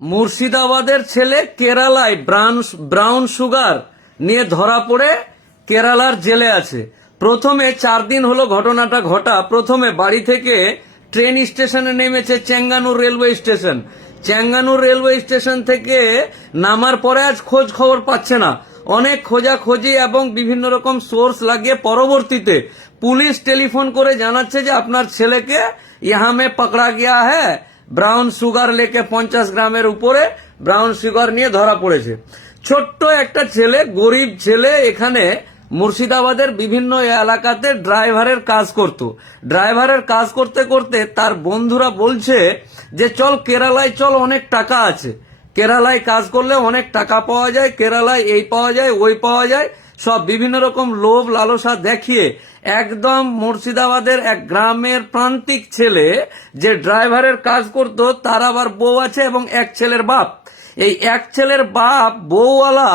মুর্শিদাবাদের ছেলে কেরালায় ব্রাউন সুগার নিয়ে ধরা পড়ে কেরালার জেলে আছে। প্রথমে 4 দিন হলো ঘটনাটা ঘটা। প্রথমে বাড়ি থেকে ট্রেন স্টেশনে নেমেছে Chengannur railway station. Chengannur railway station থেকে নামার পরে আজ খোঁজ খবর পাচ্ছে না। অনেক খোঁজাখুঁজি এবং বিভিন্ন রকম সোর্স লাগিয়ে পরবর্তীতে পুলিশ টেলিফোন করে জানাচ্ছে যে আপনার ছেলেকে ইহা মে পকড়া গিয়া হ্যাঁ, ব্রাউন সুগার লেকে 50 গ্রামের উপরে ব্রাউন সুগার নিয়ে ধরা পড়েছে। ছোট্ট একটা ছেলে, গরিব ছেলে, এখানে মুর্শিদাবাদের বিভিন্ন এলাকাতে ড্রাইভারের কাজ করত। ড্রাইভারের কাজ করতে করতে তার বন্ধুরা বলছে যে চল কেরালায় চল, অনেক টাকা আছে, কেরালায় কাজ করলে অনেক টাকা পাওয়া যায়, কেরালায় এই পাওয়া যায় ওই পাওয়া যায়, সব বিভিন্ন রকম লোভ লালসা দেখিয়ে একদম মুর্শিদাবাদের এক গ্রামের প্রান্তিক ছেলে যে ড্রাইভারের কাজ করত, তার আবার বউ আছে এবং এক ছেলের বাপ। এই এক ছেলের বাপ বউওয়ালা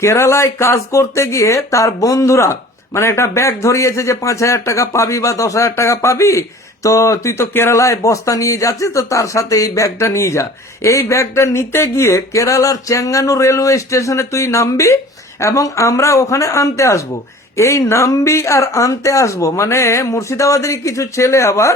কেরালায় কাজ করতে গিয়ে তার বন্ধুরা মানে একটা ব্যাগ ধরিয়েছে যে 5,000 টাকা পাবি বা 10,000 টাকা পাবি, তো তুই তো কেরালায় বস্তা নিয়ে যাচ্ছিস, তো তার সাথে এই ব্যাগটা নিয়ে যা। এই ব্যাগটা নিতে গিয়ে কেরালার চেঙ্গানুর রেলওয়ে স্টেশনে তুই নামবি এবং আমরা ওখানে আনতে আসব। এই নামবি আর আনতে আসব মানে মুর্শিদাবাদেরই কিছু ছেলে আবার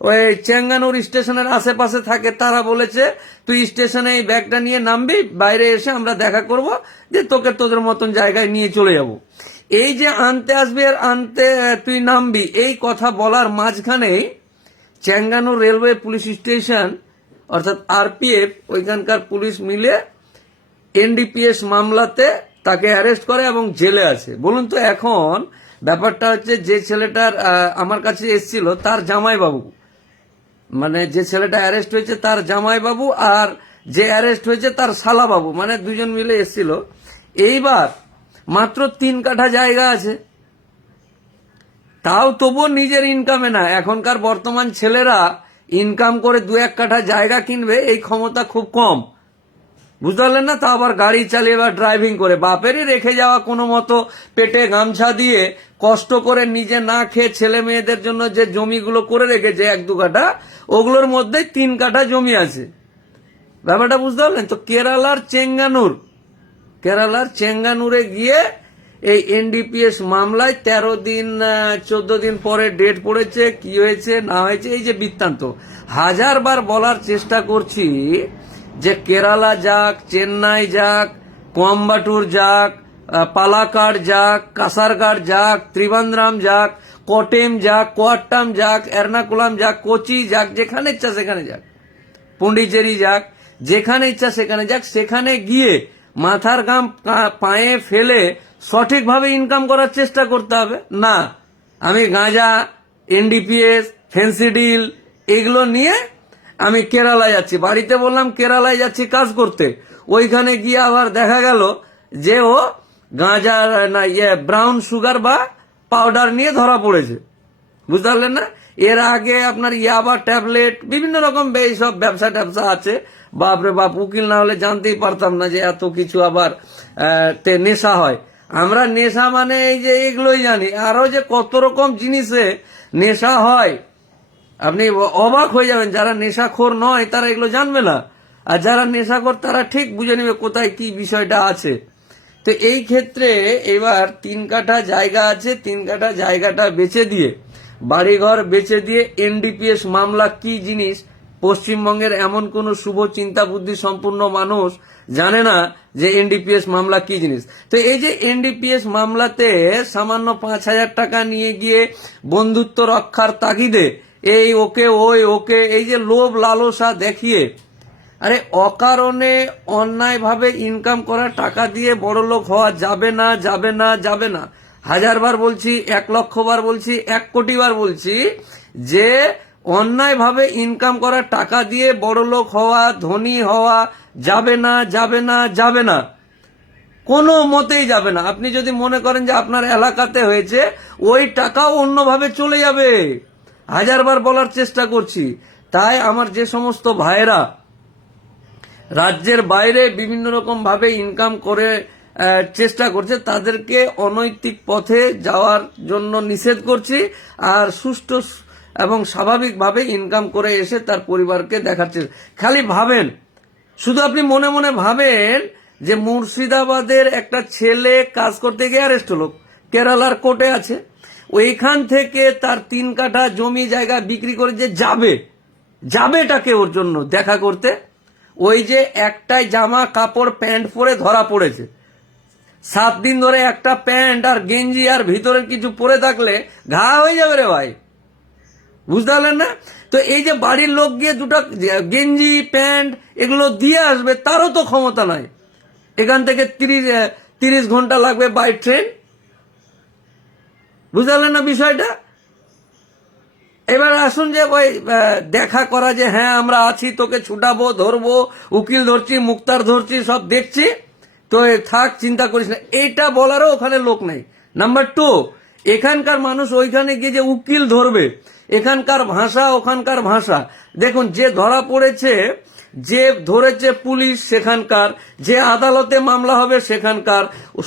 ওই চেঙ্গানুর স্টেশনের আশেপাশে থাকে, তারা বলেছে তুই স্টেশনে এই ব্যাগটা নিয়ে নামবি, বাইরে এসে আমরা দেখা করব, যে তোকে তোদের মতন জায়গায় নিয়ে চলে যাব। এই যে আনতে আসবি আর আনতে তুই নামবি, এই কথা বলার মাঝখানেই চেঙ্গানুর রেলওয়ে পুলিশ স্টেশন অর্থাৎ আরপিএফ ওইখানকার পুলিশ মিলে এনডিপিএস মামলাতে তাকে অ্যারেস্ট করে এবং জেলে আছে। বলুন তো, এখন ব্যাপারটা হচ্ছে যে ছেলেটার আমার কাছে এসেছিল তার জামাইবাবু, মানে যে ছেলেটা অ্যারেস্ট হয়েছে তার জামাইবাবু আর যে অ্যারেস্ট হয়েছে তার শালাবাবু, মানে দুজন মিলে এসেছিল। এইবার মাত্র 3 কাঠা জায়গা আছে, তাও তবুও নিজের ইনকামে না। এখনকার বর্তমান ছেলেরা ইনকাম করে 2-1 কাঠা জায়গা কিনবে এই ক্ষমতা খুব কম, বুঝতে পারলেন না? তা আবার গাড়ি চালিয়ে বা ড্রাইভিং করে বাপেরই রেখে যাওয়া কোনো মতো পেটে গামছা দিয়ে কষ্ট করে নিজে না খেয়ে ছেলে মেয়েদের জন্য যে জমিগুলো করে রেখেছে 1-2 কাঠা, ওগুলোর মধ্যে 3 কাঠা জমি আছে। ব্যাপারটা বুঝতে পারলেন তো? কেরালার চেঙ্গানুরে গিয়ে এই এনডিপিএস মামলায় 13 দিন 14 দিন পরে ডেট পড়েছে। কি হয়েছে না হয়েছে এই যে বৃত্তান্ত, 1000বার বলার চেষ্টা করছি যে কেরালা যাক, চেন্নাই যাক, কোয়াম্বাটুর যাক, পালাকাড় যাক, কাসারগাড় যাক, ত্রিবান্দ্রাম যাক, কটেম যাক, কোয়াট্টাম যাক, এর্নাকুলাম যাক, কোচি যাক, যেখানে ইচ্ছা সেখানে যাক, পন্ডিচেরি যাক, যেখানে ইচ্ছা সেখানে যাক, সেখানে গিয়ে মাথার ঘাম পায়ে ফেলে সঠিকভাবে ইনকাম করার চেষ্টা করতে হবে। না, আমি গাঁজা, এনডিপিএস, ফেন্সি ডিল এগুলো নিয়ে আমি কেরালায় যাচ্ছি, বাড়িতে বললাম কেরালায় যাচ্ছি কাজ করতে, ওইখানে গিয়ে আবার দেখা গেল যে ও গাঁজা না ব্রাউন সুগার বা পাউডার নিয়ে ধরা পড়েছে, বুঝতে পারলেন না? এর আগে আপনার ইয়াবা ট্যাবলেট বিভিন্ন রকম এইসব ব্যবসা ট্যাবসা আছে। বাপরে বাপ, উকিল না হলে জানতেই পারতাম না যে এত কিছু আবার নেশা হয়। আমরা নেশা মানে এই যে এগুলোই জানি, আরো যে কত রকম জিনিসে নেশা হয় আপনি অবাক হয়ে যাবেন। যারা নেশাখোর নয় তারা এগুলো জানবে না, আর যারা নেশাখোর তারা ঠিক বুঝে নেবে কোথায় কি বিষয়টা আছে। তো এই ক্ষেত্রে এবার 3 কাঠা জায়গা আছে, 3 কাঠা জায়গাটা বেচে দিয়ে, বাড়িঘর বেচে দিয়ে এনডিপিএস মামলা কি জিনিস পশ্চিমবঙ্গের এমন কোন শুভ চিন্তা বুদ্ধি সম্পূর্ণ মানুষ জানে না যে এনডিপিএস মামলা কি জিনিস। তো এই যে এনডিপিএস মামলাতে সামান্য 5,000 টাকা নিয়ে গিয়ে বন্ধুত্ব রক্ষার তাগিদে এই ওকে ওই ওকে এই যে লোভ লালসা দেখিয়ে, আরে অকারণে অন্যায়ভাবে ইনকাম করা টাকা দিয়ে বড়লোক হওয়া যাবে না, যাবে না, যাবে না। 1000বার বলছি, 1,00,000 বার বলছি, 1 কোটি বার বলছি যে অন্যায়ভাবে ইনকাম করা টাকা দিয়ে বড়লোক হওয়া, ধনী হওয়া যাবে না, যাবে না, যাবে না, কোনো মতেই যাবে না। আপনি যদি মনে করেন যে আপনার এলাকাতে হয়েছে, ওই টাকাও অন্যভাবে চলে যাবে। 1000বার বলার চেষ্টা করছি। তাই আমার যে সমস্ত ভাইয়েরা রাজ্যের বাইরে বিভিন্ন রকম ভাবে ইনকাম করে চেষ্টা করছে, তাদেরকে অনৈতিক পথে যাওয়ার জন্য নিষেধ করছি, আর সুষ্ঠু এবং স্বাভাবিকভাবে ইনকাম করে এসে তার পরিবারকে দেখাচ্ছে। খালি ভাবেন শুধু আপনি মনে মনে ভাবেন যে মুর্শিদাবাদের একটা ছেলে কাজ করতে গিয়ে অ্যারেস্ট হলো, কেরালার কোর্টে আছে, ওইখান থেকে তার 3 কাঠা জমি জায়গা বিক্রি করে যে যাবেটাকে ওর জন্য দেখা করতে, ওই যে একটাই জামা কাপড় প্যান্ট পরে ধরা পড়েছে। 7 দিন ধরে একটা প্যান্ট আর গেঞ্জি আর ভিতরের কিছু পরে থাকলে ঘা হয়ে যাবে রে ভাই, বুঝতে পারলেন না? তো এই যে বাড়ির লোক গিয়ে দুটো গেঞ্জি প্যান্ট এগুলো দিয়ে আসবে, তারও তো ক্ষমতা নাই। এখান থেকে 30 ঘন্টা লাগবে বাই ট্রেন, বুঝতে পারলেন না বিষয়টা? এবার আসুন যে ওই দেখা করা যে হ্যাঁ আমরা আছি, তোকে ছুটাবো, ধরবো, উকিল ধরছি, মুক্তার ধরছি, সব দেখছি, তো থাক, চিন্তা করিস না, এইটা বলারও ওখানে লোক নেই। নাম্বার 2, এখানকার মানুষ ওইখানে গিয়ে যে উকিল ধরবে, এখানকার ভাষা ওখানকার ভাষা। দেখুন, যে ধরা পড়েছে, যে ধরেছে পুলিশ সেখানকার, যে আদালতে মামলা হবে সেখানকার,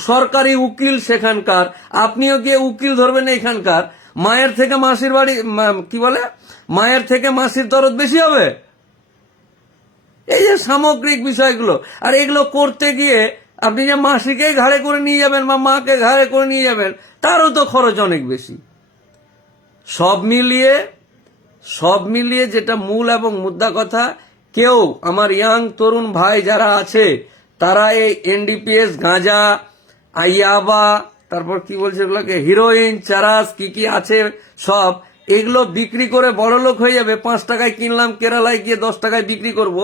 সরকারি উকিল সেখানকার, আপনিও গিয়ে উকিল ধরবেন এখানকার। মায়ের থেকে মাসির বাড়ি কি বলে, মায়ের থেকে মাসির দরদ বেশি হবে। এই যে সামগ্রিক বিষয়গুলো, আর এগুলো করতে গিয়ে আপনি যে মাসিকেই ঘাড়ে করে নিয়ে যাবেন বা মাকে ঘাড়ে করে নিয়ে যাবেন, তারও তো খরচ অনেক বেশি। সব মিলিয়ে যেটা মূল এবং মুদ্রা কথা, কেউ আমার ইয়াং তরুণ ভাই যারা আছে, তারা এই এনডিপিএস, গাঁজা, ইয়াবা, তারপর কি বলছে এগুলোকে, হিরোইন, চারাস, কি আছে সব, এগুলো বিক্রি করে বড়লোক হয়ে যাবে। 5 টাকায় কিনলাম, কেরালায় গিয়ে 10 টাকায় বিক্রি করব।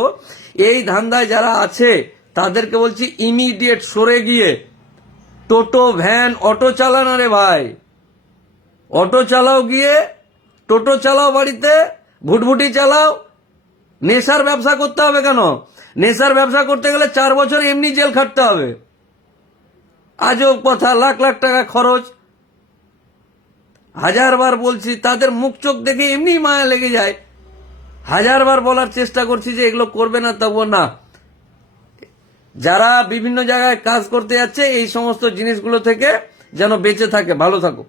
এই ধান্দায় যারা আছে তাদেরকে বলছি ইমিডিয়েট সরে গিয়ে টোটো, ভ্যান, অটো চালানো রে ভাই, অটো চালাও, গিয়ে টোটো চালাও, বাড়িতে ভুটভুটি চালাও। নেশার ব্যবসা করতে হবে কেন? নেশার ব্যবসা করতে গেলে 4 বছর এমনি জেল খাটতে হবে। আজব কথা, লাখ লাখ টাকা খরচ। 1000 বার বলছি, তাদের মুখ চোখ দেখে এমনি মায়া লেগে যায়। 1000 বার বলার চেষ্টা করছি যে এগুলো করবে না, তবুও না। যারা বিভিন্ন জায়গায় কাজ করতে যাচ্ছে, এই সমস্ত জিনিসগুলো থেকে যেন বেঁচে থাকে। ভালো থাকো।